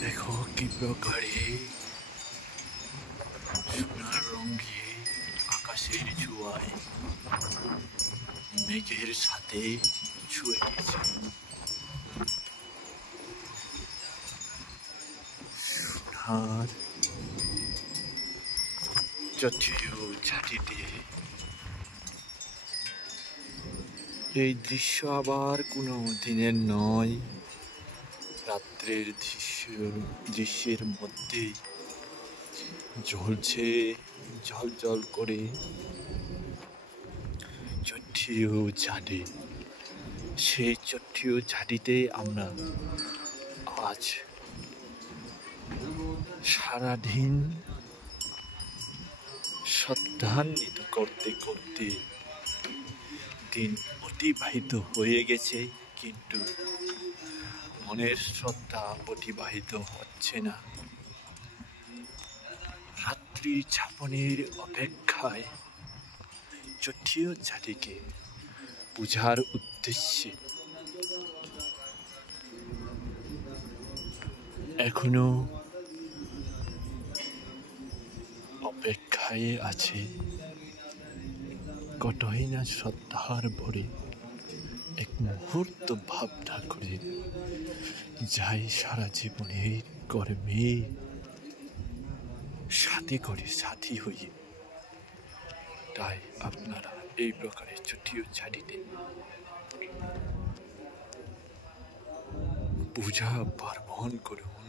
দেখো কি প্রকারে সোনার রঙে আকাশের ছোঁয়ায় মেঘের সাথে ছুঁয়ে গেছে। সোনার চটিও ঝাঁটিতে এই দৃশ্য আবার কোনো দিনের নয়, রাত্রের দৃশ্যের মধ্যে ঝলছে ঝলঝল করে চট্টিও ঝাঁটি। সেই চট্টিও ঝাঁটিতে আমরা আজ সারাদিন শ্রদ্ধান্বিত করতে করতে দিন অতিবাহিত হয়ে গেছে, কিন্তু মনের শ্রদ্ধা অতিবাহিত হচ্ছে না। রাত্রি যাপনের অপেক্ষায় চট্টিও ঝাঁটিকে বুঝার উদ্দেশ্যে এখনো অপেক্ষায় আছে। কতই না শ্রদ্ধার ভরে এক মুহূর্ত ভাবনা করে যাই সারা জীবনের কর্মে সাথে করে সাথী হয়ে। তাই আপনারা এই প্রকারে চট্টিও ঝাঁটিতে পূজা পার্বণ করুন।